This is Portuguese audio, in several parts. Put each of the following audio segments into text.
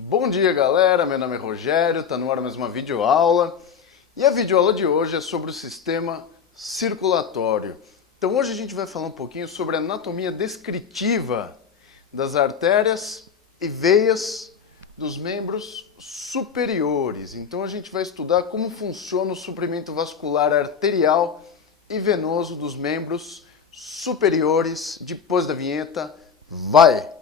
Bom dia, galera, meu nome é Rogério, tá no ar mais uma videoaula. E a videoaula de hoje é sobre o sistema circulatório. Então hoje a gente vai falar um pouquinho sobre a anatomia descritiva das artérias e veias dos membros superiores. Então a gente vai estudar como funciona o suprimento vascular arterial e venoso dos membros superiores. Depois da vinheta, vai!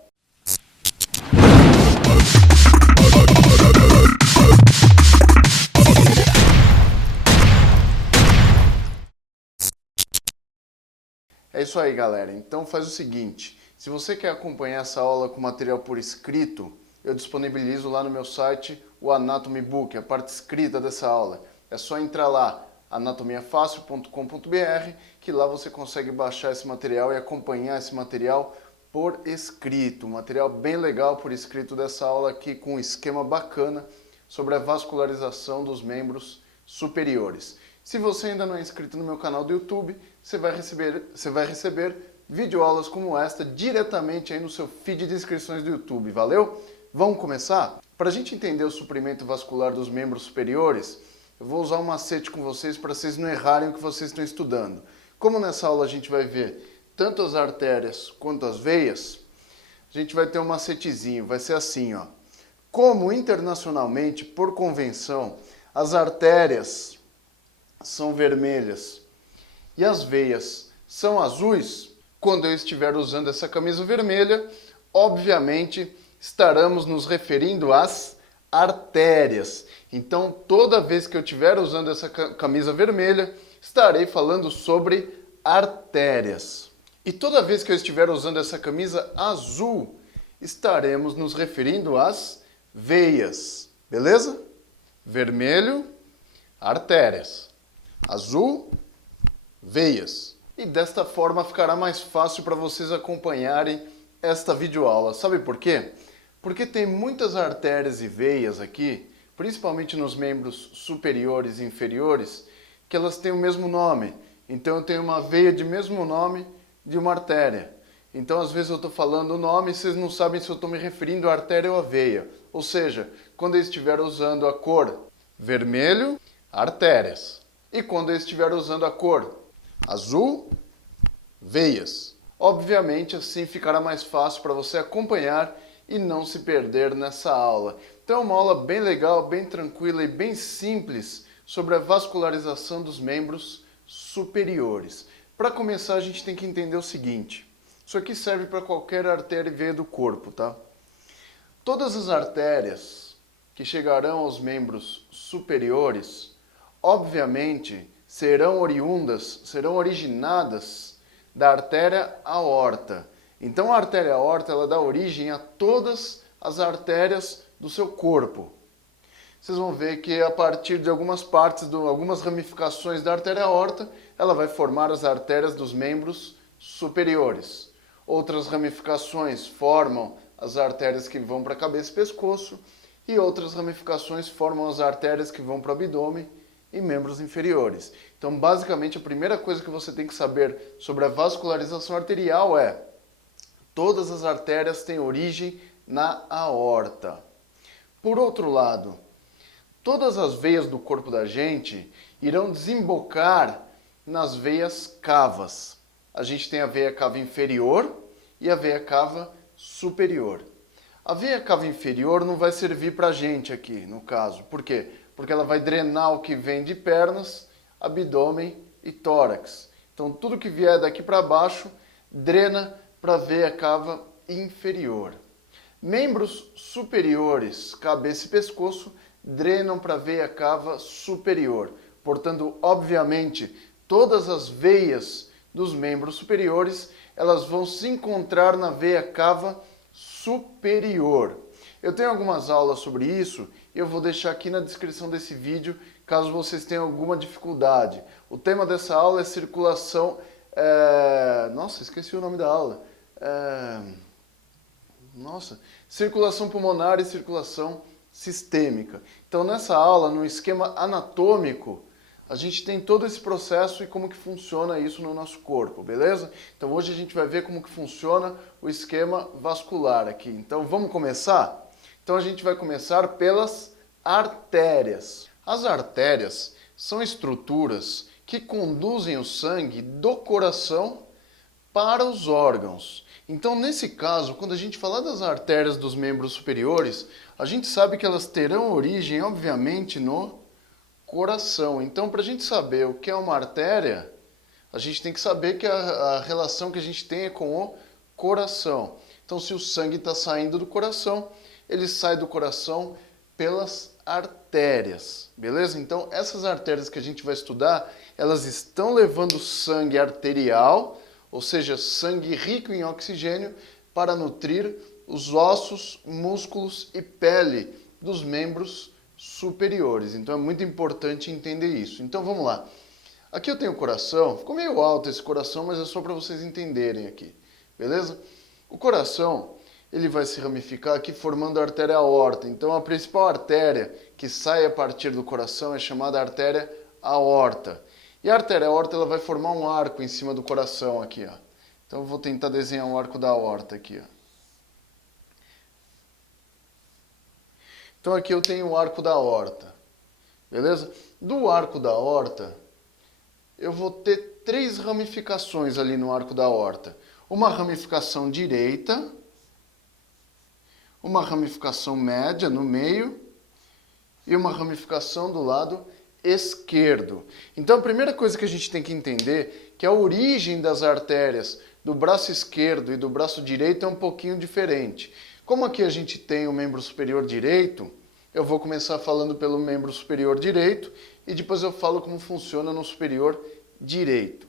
É isso aí, galera. Então faz o seguinte, se você quer acompanhar essa aula com material por escrito, eu disponibilizo lá no meu site o Anatomy Book, a parte escrita dessa aula. É só entrar lá, anatomiafacil.com.br, que lá você consegue baixar esse material e acompanhar esse material por escrito. Um material bem legal por escrito dessa aula aqui, com um esquema bacana sobre a vascularização dos membros superiores. Se você ainda não é inscrito no meu canal do YouTube, você vai receber videoaulas como esta diretamente aí no seu feed de inscrições do YouTube, valeu? Vamos começar? Para a gente entender o suprimento vascular dos membros superiores, eu vou usar um macete com vocês para vocês não errarem o que vocês estão estudando. Como nessa aula a gente vai ver tanto as artérias quanto as veias, a gente vai ter um macetezinho, vai ser assim, ó. Como internacionalmente, por convenção, as artérias são vermelhas e as veias são azuis, quando eu estiver usando essa camisa vermelha, obviamente estaremos nos referindo às artérias. Então, toda vez que eu estiver usando essa camisa vermelha, estarei falando sobre artérias. E toda vez que eu estiver usando essa camisa azul, estaremos nos referindo às veias, beleza? Vermelho, artérias. Azul, veias. E desta forma ficará mais fácil para vocês acompanharem esta videoaula. Sabe por quê? Porque tem muitas artérias e veias aqui, principalmente nos membros superiores e inferiores, que elas têm o mesmo nome. Então eu tenho uma veia de mesmo nome de uma artéria. Então às vezes eu estou falando o nome e vocês não sabem se eu estou me referindo à artéria ou à veia. Ou seja, quando eu estiver usando a cor vermelho, artérias. E quando eu estiver usando a cor azul, veias. Obviamente, assim ficará mais fácil para você acompanhar e não se perder nessa aula. Então é uma aula bem legal, bem tranquila e bem simples sobre a vascularização dos membros superiores. Para começar, a gente tem que entender o seguinte. Isso aqui serve para qualquer artéria e veia do corpo, tá? Todas as artérias que chegarão aos membros superiores, obviamente, serão originadas da artéria aorta. Então a artéria aorta, ela dá origem a todas as artérias do seu corpo. Vocês vão ver que a partir de algumas partes, algumas ramificações da artéria aorta, ela vai formar as artérias dos membros superiores. Outras ramificações formam as artérias que vão para a cabeça e pescoço, e outras ramificações formam as artérias que vão para o abdômen e membros inferiores. Então, basicamente, a primeira coisa que você tem que saber sobre a vascularização arterial é: todas as artérias têm origem na aorta. Por outro lado, todas as veias do corpo da gente irão desembocar nas veias cavas. A gente tem a veia cava inferior e a veia cava superior. A veia cava inferior não vai servir para a gente aqui, no caso. Por quê? Porque ela vai drenar o que vem de pernas, abdômen e tórax. Então, tudo que vier daqui para baixo, drena para a veia cava inferior. Membros superiores, cabeça e pescoço, drenam para a veia cava superior. Portanto, obviamente, todas as veias dos membros superiores, elas vão se encontrar na veia cava superior. Eu tenho algumas aulas sobre isso e eu vou deixar aqui na descrição desse vídeo, caso vocês tenham alguma dificuldade. O tema dessa aula é circulação... Nossa, esqueci o nome da aula. Circulação pulmonar e circulação sistêmica. Então, nessa aula, no esquema anatômico, a gente tem todo esse processo e como que funciona isso no nosso corpo, beleza? Então hoje a gente vai ver como que funciona o esquema vascular aqui. Então vamos começar? Então a gente vai começar pelas artérias. As artérias são estruturas que conduzem o sangue do coração para os órgãos. Então, nesse caso, quando a gente falar das artérias dos membros superiores, a gente sabe que elas terão origem, obviamente, no coração. Então, para a gente saber o que é uma artéria, a gente tem que saber que a relação que a gente tem é com o coração. Então, se o sangue está saindo do coração, ele sai do coração pelas artérias, beleza? Então, essas artérias que a gente vai estudar, elas estão levando sangue arterial, ou seja, sangue rico em oxigênio, para nutrir os ossos, músculos e pele dos membros superiores. Então, é muito importante entender isso. Então, vamos lá. Aqui eu tenho o coração, ficou meio alto esse coração, mas é só para vocês entenderem aqui, beleza? O coração, ele vai se ramificar aqui formando a artéria aorta. Então, a principal artéria que sai a partir do coração é chamada artéria aorta. E a artéria aorta ela vai formar um arco em cima do coração aqui, ó. Então, eu vou tentar desenhar um arco da aorta aqui, ó. Então, aqui eu tenho o arco da aorta, beleza? Do arco da aorta, eu vou ter 3 ramificações ali no arco da aorta. Uma ramificação direita, uma ramificação média no meio e uma ramificação do lado esquerdo. Então, a primeira coisa que a gente tem que entender é que a origem das artérias do braço esquerdo e do braço direito é um pouquinho diferente. Como aqui a gente tem o membro superior direito, eu vou começar falando pelo membro superior direito e depois eu falo como funciona no superior direito.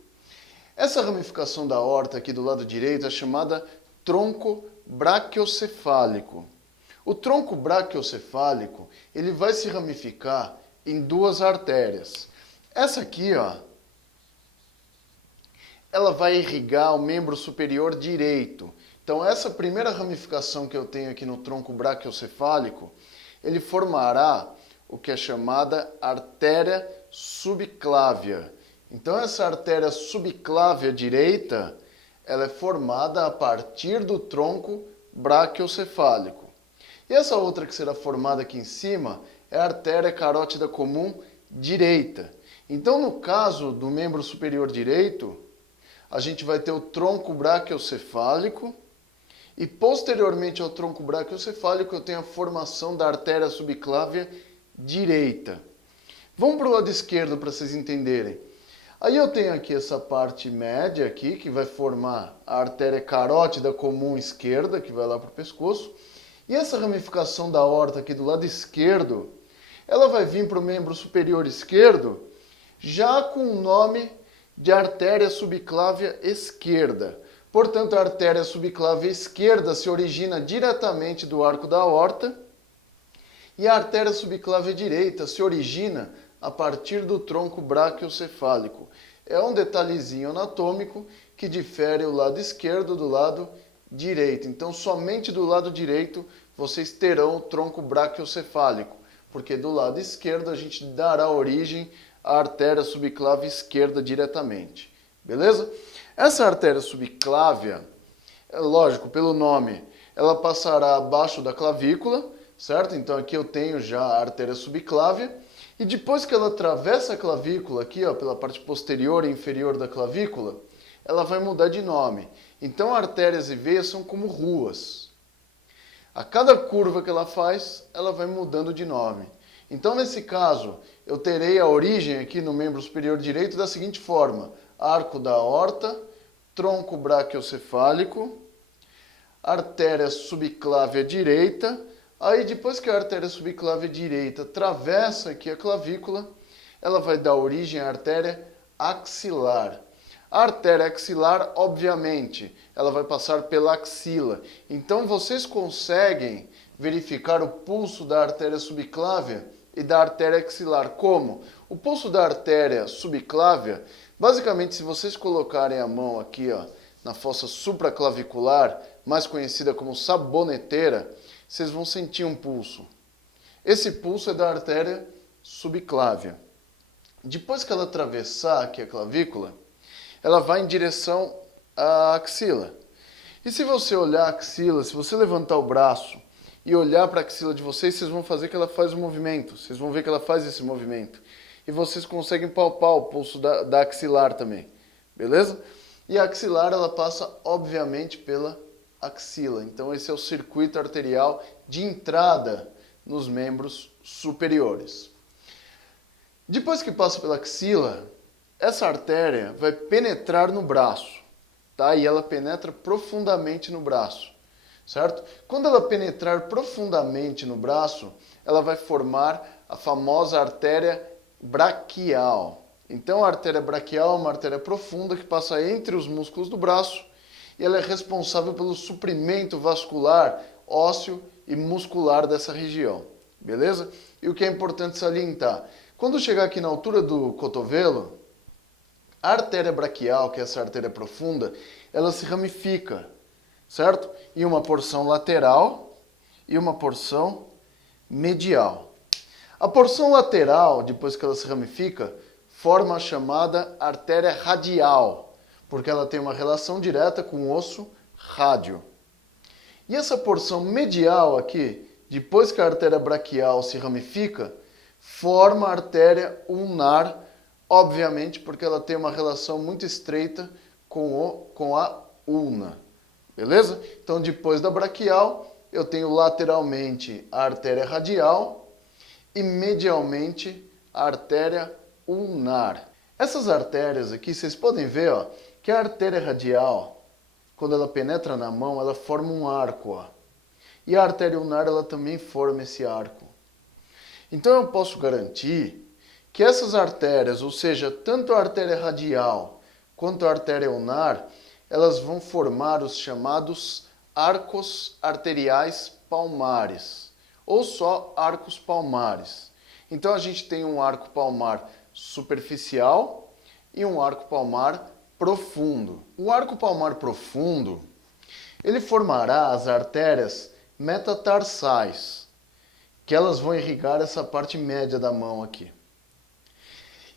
Essa ramificação da aorta aqui do lado direito é chamada tronco braquiocefálico. O tronco braquiocefálico, ele vai se ramificar em 2 artérias. Essa aqui, ó, ela vai irrigar o membro superior direito. Então, essa primeira ramificação que eu tenho aqui no tronco braquiocefálico, ele formará o que é chamada artéria subclávia. Então, essa artéria subclávia direita, ela é formada a partir do tronco braquiocefálico. E essa outra que será formada aqui em cima é a artéria carótida comum direita. Então, no caso do membro superior direito, a gente vai ter o tronco braquiocefálico e, posteriormente ao tronco braquiocefálico, eu tenho a formação da artéria subclávia direita. Vamos para o lado esquerdo para vocês entenderem. Aí eu tenho aqui essa parte média aqui, que vai formar a artéria carótida comum esquerda, que vai lá para o pescoço. E essa ramificação da aorta aqui do lado esquerdo, ela vai vir para o membro superior esquerdo, já com o nome de artéria subclávia esquerda. Portanto, a artéria subclávia esquerda se origina diretamente do arco da aorta e a artéria subclávia direita se origina a partir do tronco braquiocefálico. É um detalhezinho anatômico que difere o lado esquerdo do lado direito. Então, somente do lado direito vocês terão o tronco braquiocefálico, porque do lado esquerdo a gente dará origem à artéria subclávia esquerda diretamente. Beleza? Essa artéria subclávia, é lógico, pelo nome, ela passará abaixo da clavícula, certo? Então aqui eu tenho já a artéria subclávia. E depois que ela atravessa a clavícula aqui, ó, pela parte posterior e inferior da clavícula, ela vai mudar de nome. Então, artérias e veias são como ruas. A cada curva que ela faz, ela vai mudando de nome. Então, nesse caso, eu terei a origem aqui no membro superior direito da seguinte forma: arco da aorta, tronco braquiocefálico, artéria subclávia direita. Aí, depois que a artéria subclávia direita atravessa aqui a clavícula, ela vai dar origem à artéria axilar. A artéria axilar, obviamente, ela vai passar pela axila. Então, vocês conseguem verificar o pulso da artéria subclávia e da artéria axilar. Como? O pulso da artéria subclávia, basicamente, se vocês colocarem a mão aqui, ó, na fossa supraclavicular, mais conhecida como saboneteira, vocês vão sentir um pulso. Esse pulso é da artéria subclávia. Depois que ela atravessar aqui a clavícula, ela vai em direção à axila. E se você olhar a axila, se você levantar o braço e olhar para a axila de vocês, vocês vão fazer que ela faz o movimento. Vocês vão ver que ela faz esse movimento. E vocês conseguem palpar o pulso da axilar também. Beleza? E a axilar, ela passa, obviamente, pela axila. Então, esse é o circuito arterial de entrada nos membros superiores. Depois que passa pela axila, essa artéria vai penetrar no braço, tá? E ela penetra profundamente no braço, certo? Quando ela penetrar profundamente no braço, ela vai formar a famosa artéria braquial. Então, a artéria braquial é uma artéria profunda que passa entre os músculos do braço e ela é responsável pelo suprimento vascular, ósseo e muscular dessa região, beleza? E o que é importante salientar, quando chegar aqui na altura do cotovelo, a artéria braquial, que é essa artéria profunda, ela se ramifica, certo? Em uma porção lateral e uma porção medial. A porção lateral, depois que ela se ramifica, forma a chamada artéria radial, porque ela tem uma relação direta com o osso rádio. E essa porção medial aqui, depois que a artéria braquial se ramifica, forma a artéria ulnar, obviamente porque ela tem uma relação muito estreita com a ulna. Beleza? Então, depois da braquial, eu tenho lateralmente a artéria radial e medialmente a artéria ulnar. Essas artérias aqui, vocês podem ver, ó, que a artéria radial, quando ela penetra na mão, ela forma um arco, ó. E a artéria ulnar, ela também forma esse arco. Então eu posso garantir que essas artérias, ou seja, tanto a artéria radial quanto a artéria ulnar, elas vão formar os chamados arcos arteriais palmares, ou só arcos palmares. Então a gente tem um arco palmar superficial e um arco palmar profundo. O arco palmar profundo, ele formará as artérias metatarsais, que elas vão irrigar essa parte média da mão aqui.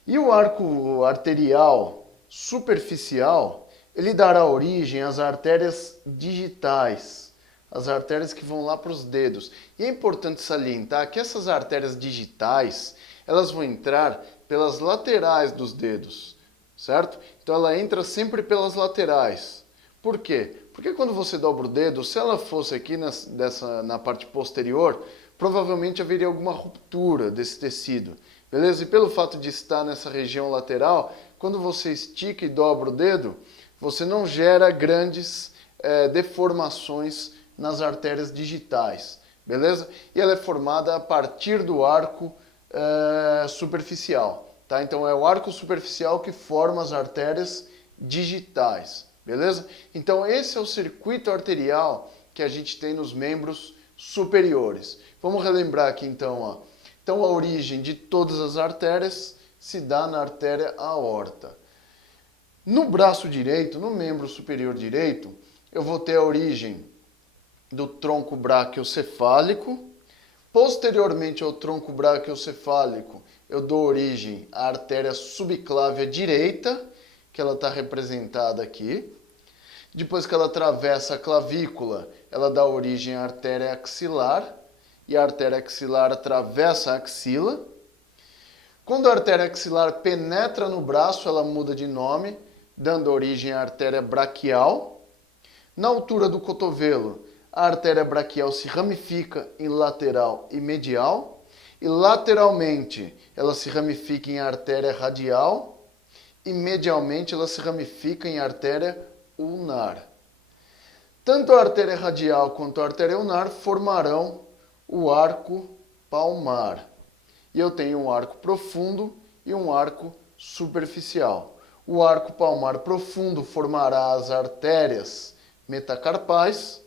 E o arco arterial superficial, ele dará origem às artérias digitais, as artérias que vão lá para os dedos. E é importante salientar que essas artérias digitais, elas vão entrar pelas laterais dos dedos, certo? Então ela entra sempre pelas laterais. Por quê? Porque quando você dobra o dedo, se ela fosse aqui na parte posterior, provavelmente haveria alguma ruptura desse tecido, beleza? E pelo fato de estar nessa região lateral, quando você estica e dobra o dedo, você não gera grandes deformações nas artérias digitais, beleza? E ela é formada a partir do arco superficial, tá? Então é o arco superficial que forma as artérias digitais, beleza? Então esse é o circuito arterial que a gente tem nos membros superiores. Vamos relembrar aqui então, ó. Então a origem de todas as artérias se dá na artéria aorta. No braço direito, no membro superior direito, eu vou ter a origem do tronco braquiocefálico. Posteriormente ao tronco braquiocefálico, eu dou origem à artéria subclávia direita, que ela está representada aqui. Depois que ela atravessa a clavícula, ela dá origem à artéria axilar, e a artéria axilar atravessa a axila. Quando a artéria axilar penetra no braço, ela muda de nome, dando origem à artéria braquial. Na altura do cotovelo, a artéria braquial se ramifica em lateral e medial, e lateralmente ela se ramifica em artéria radial, e medialmente ela se ramifica em artéria ulnar. Tanto a artéria radial quanto a artéria ulnar formarão o arco palmar. E eu tenho um arco profundo e um arco superficial. O arco palmar profundo formará as artérias metacarpais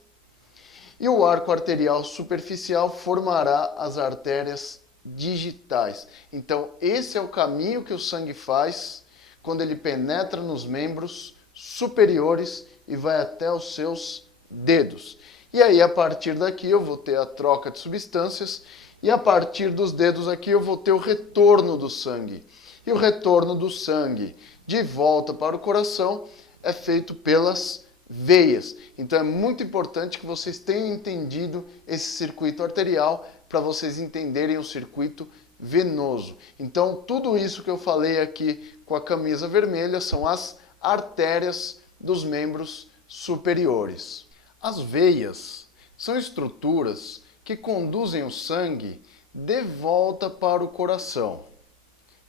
e o arco arterial superficial formará as artérias digitais. Então, esse é o caminho que o sangue faz quando ele penetra nos membros superiores e vai até os seus dedos. E aí, a partir daqui, eu vou ter a troca de substâncias e a partir dos dedos aqui eu vou ter o retorno do sangue. E o retorno do sangue de volta para o coração é feito pelas veias. Então é muito importante que vocês tenham entendido esse circuito arterial para vocês entenderem o circuito venoso. Então tudo isso que eu falei aqui com a camisa vermelha são as artérias dos membros superiores. As veias são estruturas que conduzem o sangue de volta para o coração.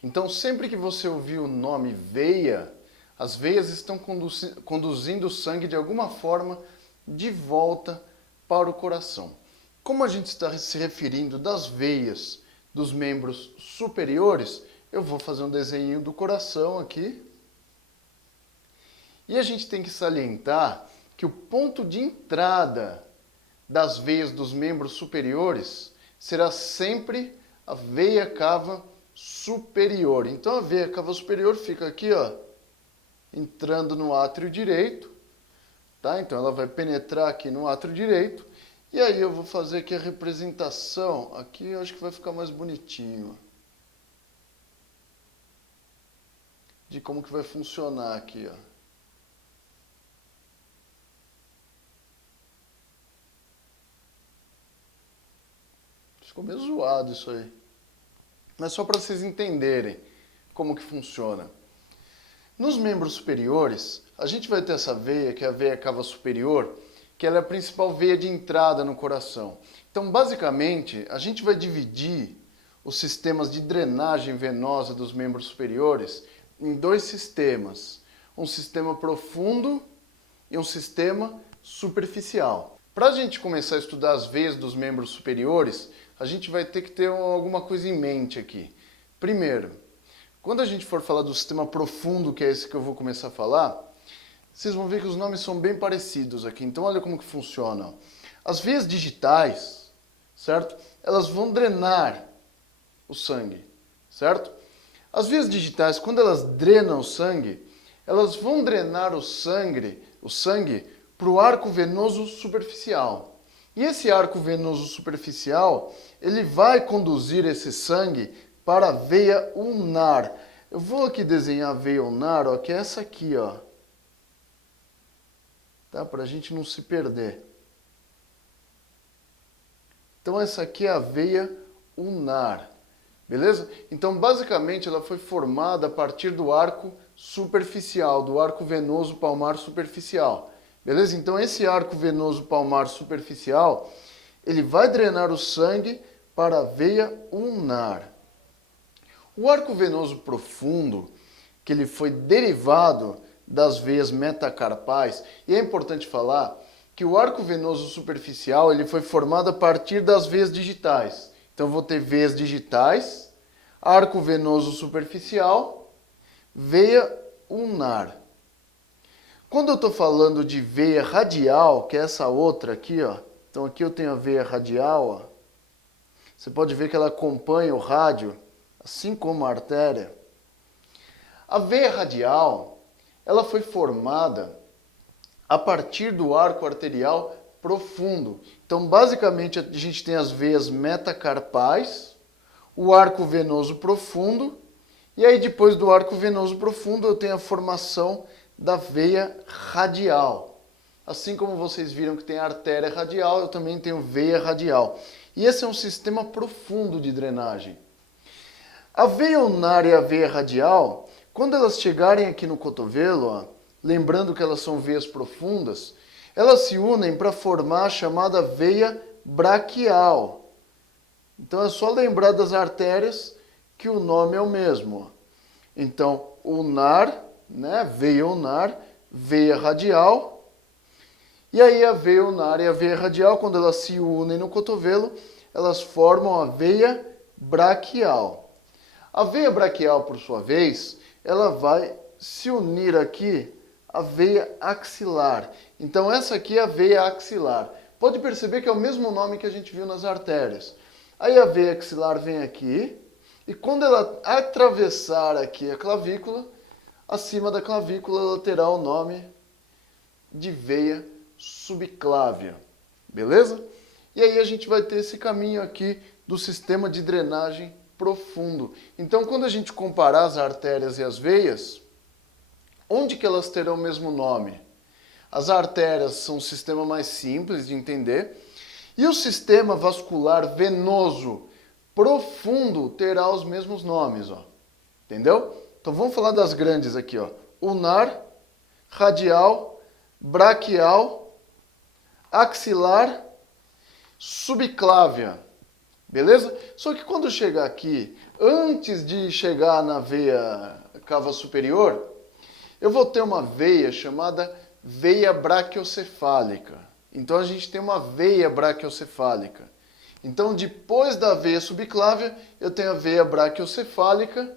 Então, sempre que você ouvir o nome veia, as veias estão conduzindo o sangue de alguma forma de volta para o coração. Como a gente está se referindo das veias dos membros superiores, eu vou fazer um desenho do coração aqui. E a gente tem que salientar que o ponto de entrada das veias dos membros superiores será sempre a veia cava superior. Então a veia cava superior fica aqui, ó, entrando no átrio direito, tá? Então ela vai penetrar aqui no átrio direito. E aí eu vou fazer aqui a representação, aqui eu acho que vai ficar mais bonitinho, de como que vai funcionar aqui, ó. Ficou meio zoado isso aí. Mas só para vocês entenderem como que funciona. Nos membros superiores, a gente vai ter essa veia, que é a veia cava superior, que ela é a principal veia de entrada no coração. Então, basicamente, a gente vai dividir os sistemas de drenagem venosa dos membros superiores em dois sistemas. Um sistema profundo e um sistema superficial. Para a gente começar a estudar as veias dos membros superiores, a gente vai ter que ter alguma coisa em mente aqui. Primeiro, quando a gente for falar do sistema profundo, que é esse que eu vou começar a falar, vocês vão ver que os nomes são bem parecidos aqui. Então, olha como que funciona. As veias digitais, certo? Elas vão drenar o sangue, certo? As veias digitais, quando elas drenam o sangue, elas vão drenar o sangue para o arco venoso superficial. E esse arco venoso superficial, ele vai conduzir esse sangue para a veia ulnar. Eu vou aqui desenhar a veia ulnar, ó, que é essa aqui, ó. Tá? Para a gente não se perder. Então essa aqui é a veia ulnar. Beleza? Então basicamente ela foi formada a partir do arco superficial, do arco venoso palmar superficial. Beleza? Então esse arco venoso palmar superficial, ele vai drenar o sangue para a veia ulnar. O arco venoso profundo, que ele foi derivado das veias metacarpais, e é importante falar que o arco venoso superficial, ele foi formado a partir das veias digitais. Então vou ter veias digitais, arco venoso superficial, veia ulnar. Quando eu estou falando de veia radial, que é essa outra aqui, ó. Então aqui eu tenho a veia radial, ó. Você pode ver que ela acompanha o rádio, assim como a artéria. A veia radial, ela foi formada a partir do arco arterial profundo. Então, basicamente, a gente tem as veias metacarpais, o arco venoso profundo, e aí depois do arco venoso profundo eu tenho a formação da veia radial. Assim como vocês viram que tem a artéria radial, eu também tenho veia radial. E esse é um sistema profundo de drenagem. A veia ulnar e a veia radial, quando elas chegarem aqui no cotovelo, ó, lembrando que elas são veias profundas, elas se unem para formar a chamada veia braquial. Então é só lembrar das artérias que o nome é o mesmo. Então, ulnar, né, veia ulnar, veia radial. E aí a veia ulnar e a veia radial, quando elas se unem no cotovelo, elas formam a veia braquial. A veia braquial, por sua vez, ela vai se unir aqui à veia axilar. Então essa aqui é a veia axilar. Pode perceber que é o mesmo nome que a gente viu nas artérias. Aí a veia axilar vem aqui, e quando ela atravessar aqui a clavícula, acima da clavícula ela terá o nome de veia subclávia. Beleza? E aí a gente vai ter esse caminho aqui do sistema de drenagem profundo. Então, quando a gente comparar as artérias e as veias, onde que elas terão o mesmo nome? As artérias são um sistema mais simples de entender. E o sistema vascular venoso profundo terá os mesmos nomes, ó. Entendeu? Então vamos falar das grandes aqui, ó. Ulnar, radial, braquial, axilar, subclávia. Beleza? Só que quando chegar aqui, antes de chegar na veia cava superior, eu vou ter uma veia chamada veia braquiocefálica. Então a gente tem uma veia braquiocefálica. Então depois da veia subclávia, eu tenho a veia braquiocefálica.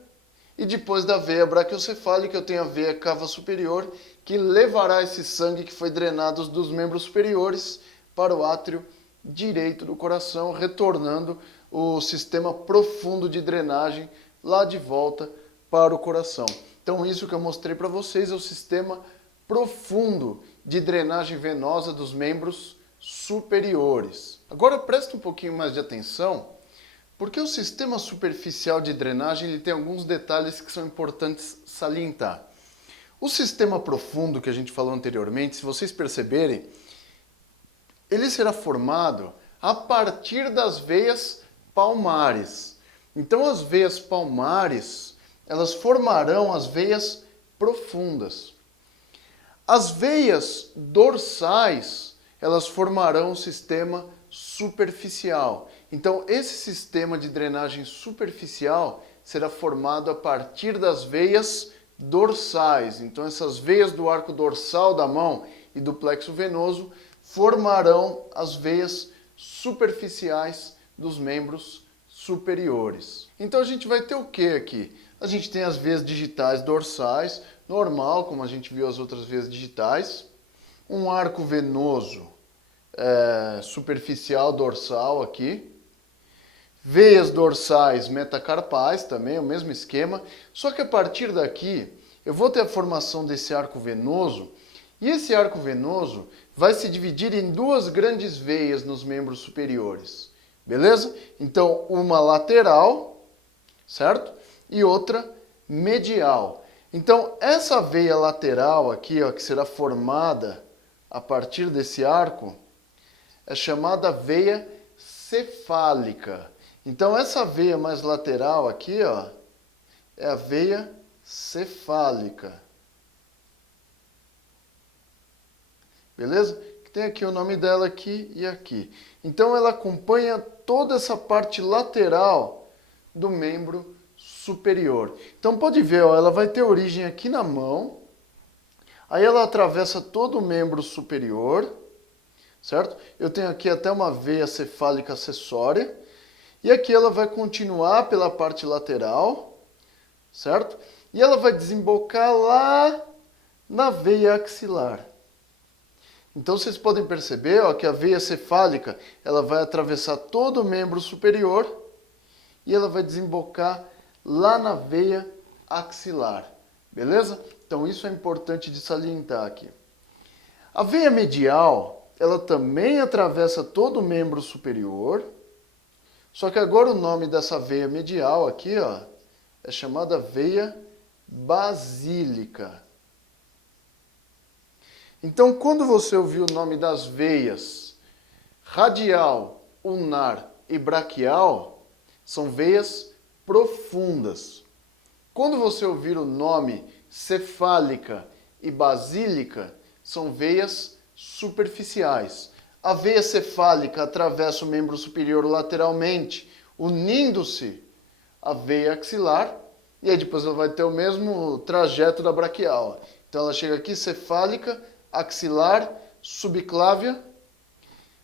E depois da veia braquiocefálica, eu tenho a veia cava superior, que levará esse sangue que foi drenado dos membros superiores para o átrio direito do coração, retornando o sistema profundo de drenagem lá de volta para o coração. Então isso que eu mostrei para vocês é o sistema profundo de drenagem venosa dos membros superiores. Agora presta um pouquinho mais de atenção, porque o sistema superficial de drenagem ele tem alguns detalhes que são importantes salientar. O sistema profundo que a gente falou anteriormente, se vocês perceberem, ele será formado a partir das veias palmares. Então as veias palmares, elas formarão as veias profundas. As veias dorsais, elas formarão o sistema superficial. Então esse sistema de drenagem superficial será formado a partir das veias dorsais. Então essas veias do arco dorsal da mão e do plexo venoso formarão as veias superficiais dos membros superiores. Então a gente vai ter o que aqui? A gente tem as veias digitais dorsais, normal, como a gente viu as outras veias digitais. Um arco venoso superficial dorsal aqui. Veias dorsais metacarpais também, o mesmo esquema. Só que a partir daqui eu vou ter a formação desse arco venoso. E esse arco venoso vai se dividir em duas grandes veias nos membros superiores. Beleza? Então, uma lateral, certo? E outra medial. Então, essa veia lateral aqui, ó, que será formada a partir desse arco, é chamada veia cefálica. Então, essa veia mais lateral aqui, ó, é a veia cefálica. Beleza? Tem aqui o nome dela aqui e aqui. Então ela acompanha toda essa parte lateral do membro superior. Então pode ver, ó, ela vai ter origem aqui na mão. Aí ela atravessa todo o membro superior, certo? Eu tenho aqui até uma veia cefálica acessória. E aqui ela vai continuar pela parte lateral, certo? E ela vai desembocar lá na veia axilar. Então vocês podem perceber, ó, que a veia cefálica ela vai atravessar todo o membro superior e ela vai desembocar lá na veia axilar. Beleza? Então isso é importante de salientar aqui. A veia medial, ela também atravessa todo o membro superior, só que agora o nome dessa veia medial aqui, ó, é chamada veia basílica. Então, quando você ouvir o nome das veias radial, ulnar e braquial, são veias profundas. Quando você ouvir o nome cefálica e basílica, são veias superficiais. A veia cefálica atravessa o membro superior lateralmente, unindo-se à veia axilar, e aí depois ela vai ter o mesmo trajeto da braquial. Então ela chega aqui, cefálica, axilar, subclávia,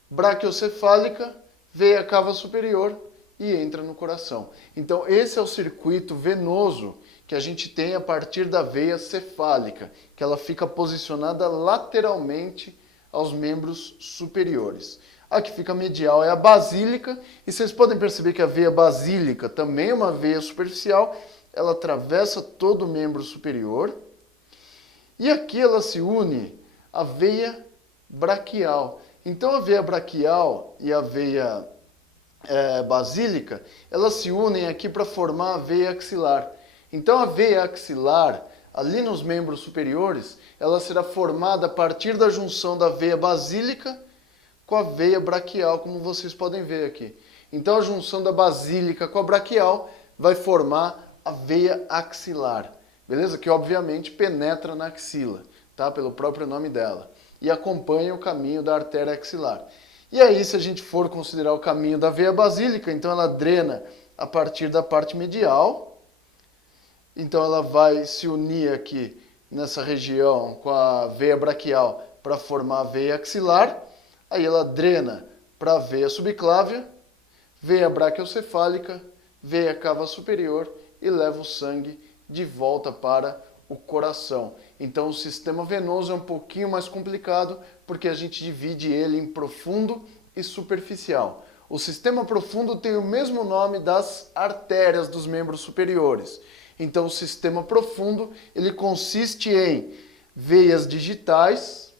braquiocefálica, veia cava superior e entra no coração. Então esse é o circuito venoso que a gente tem a partir da veia cefálica, que ela fica posicionada lateralmente aos membros superiores. A que fica medial é a basílica, e vocês podem perceber que a veia basílica também é uma veia superficial, ela atravessa todo o membro superior, e aqui ela se une à veia braquial. Então a veia braquial e a veia basílica, elas se unem aqui para formar a veia axilar. Então a veia axilar ali nos membros superiores, ela será formada a partir da junção da veia basílica com a veia braquial, como vocês podem ver aqui. Então a junção da basílica com a braquial vai formar a veia axilar, beleza? Que obviamente penetra na axila, tá? Pelo próprio nome dela. E acompanha o caminho da artéria axilar. E aí, se a gente for considerar o caminho da veia basílica, então ela drena a partir da parte medial. Então ela vai se unir aqui nessa região com a veia braquial para formar a veia axilar. Aí ela drena para a veia subclávia, veia braquiocefálica, veia cava superior e leva o sangue de volta para o coração. Então o sistema venoso é um pouquinho mais complicado porque a gente divide ele em profundo e superficial. O sistema profundo tem o mesmo nome das artérias dos membros superiores. Então o sistema profundo ele consiste em veias digitais,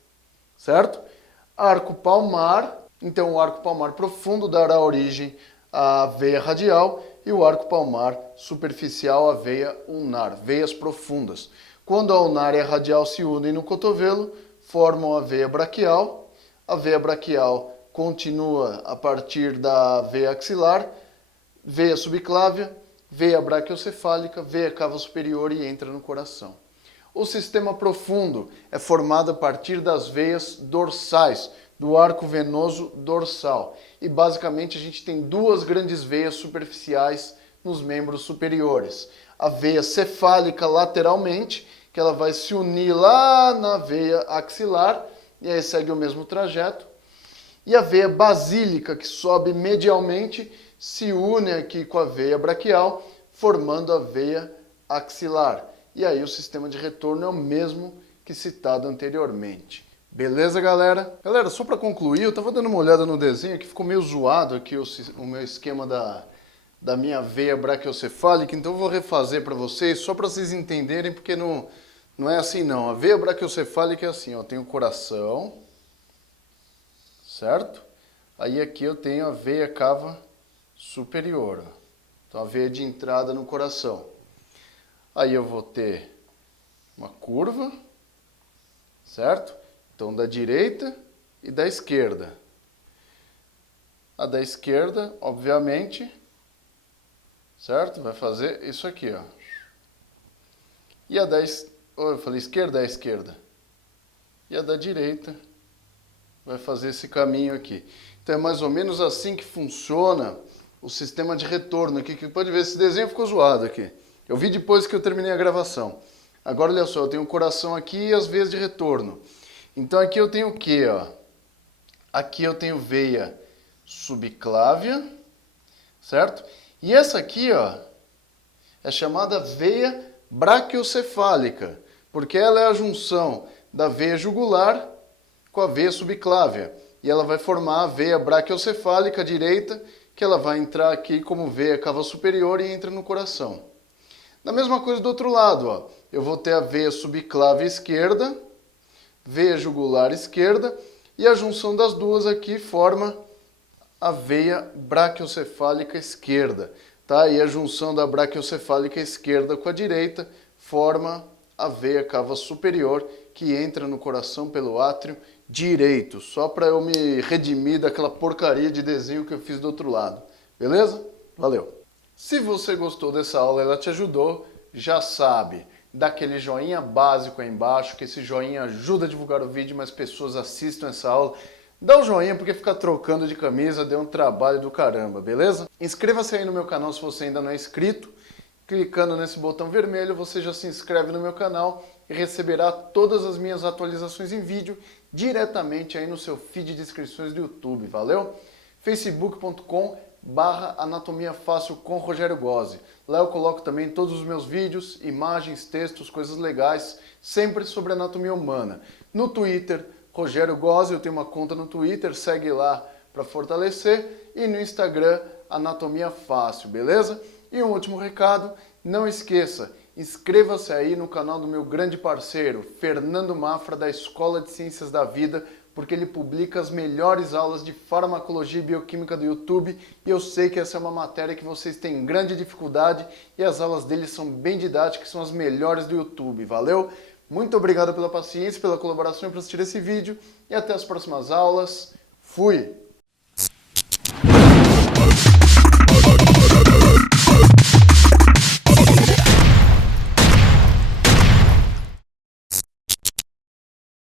certo? Arco palmar, então o arco palmar profundo dará origem à veia radial e o arco palmar superficial à veia ulnar, veias profundas. Quando a ulnar e a radial se unem no cotovelo, formam a veia braquial continua a partir da veia axilar, veia subclávia, veia braquiocefálica, veia cava superior e entra no coração. O sistema profundo é formado a partir das veias dorsais, do arco venoso dorsal. E basicamente a gente tem duas grandes veias superficiais nos membros superiores. A veia cefálica lateralmente, que ela vai se unir lá na veia axilar, e aí segue o mesmo trajeto. E a veia basílica, que sobe medialmente, se une aqui com a veia braquial, formando a veia axilar. E aí o sistema de retorno é o mesmo que citado anteriormente. Beleza, galera? Galera, só para concluir, eu estava dando uma olhada no desenho que ficou meio zoado aqui o meu esquema da minha veia braquiocefálica, então eu vou refazer para vocês, só para vocês entenderem, porque não é assim não. A veia braquiocefálica é assim, ó, tem o coração, certo? Aí aqui eu tenho a veia cava superior, ó. Então a veia de entrada no coração. Aí eu vou ter uma curva, certo? Então da direita e da esquerda. A da esquerda, obviamente, certo? Vai fazer isso aqui, ó. E a da eu falei esquerda é a esquerda. E a da direita vai fazer esse caminho aqui. Então é mais ou menos assim que funciona o sistema de retorno aqui, que pode ver, esse desenho ficou zoado aqui. Eu vi depois que eu terminei a gravação. Agora olha só, eu tenho o coração aqui e as veias de retorno. Então aqui eu tenho o quê, ó? Aqui eu tenho veia subclávia, certo? E essa aqui, ó, é chamada veia braquiocefálica, porque ela é a junção da veia jugular com a veia subclávia. E ela vai formar a veia braquiocefálica direita, que ela vai entrar aqui como veia cava superior e entra no coração. Da mesma coisa do outro lado, ó, eu vou ter a veia subclávia esquerda, veia jugular esquerda, e a junção das duas aqui forma a veia braquiocefálica esquerda, tá? E a junção da braquiocefálica esquerda com a direita forma a veia cava superior, que entra no coração pelo átrio direito, só para eu me redimir daquela porcaria de desenho que eu fiz do outro lado. Beleza? Valeu! Se você gostou dessa aula e ela te ajudou, já sabe, dá aquele joinha básico aí embaixo, que esse joinha ajuda a divulgar o vídeo, mais pessoas assistam essa aula. Dá o joinha porque ficar trocando de camisa deu um trabalho do caramba, beleza? Inscreva-se aí no meu canal se você ainda não é inscrito. Clicando nesse botão vermelho, você já se inscreve no meu canal e receberá todas as minhas atualizações em vídeo diretamente aí no seu feed de inscrições do YouTube, valeu? facebook.com/Anatomia Fácil com Rogério Gozzi. Lá eu coloco também todos os meus vídeos, imagens, textos, coisas legais, sempre sobre anatomia humana. No Twitter, Rogério Gozzi, eu tenho uma conta no Twitter, segue lá para fortalecer. E no Instagram, Anatomia Fácil, beleza? E um último recado, não esqueça, inscreva-se aí no canal do meu grande parceiro, Fernando Mafra, da Escola de Ciências da Vida, porque ele publica as melhores aulas de farmacologia e bioquímica do YouTube e eu sei que essa é uma matéria que vocês têm grande dificuldade e as aulas dele são bem didáticas, são as melhores do YouTube, valeu? Muito obrigado pela paciência, pela colaboração e por assistir esse vídeo e até as próximas aulas. Fui!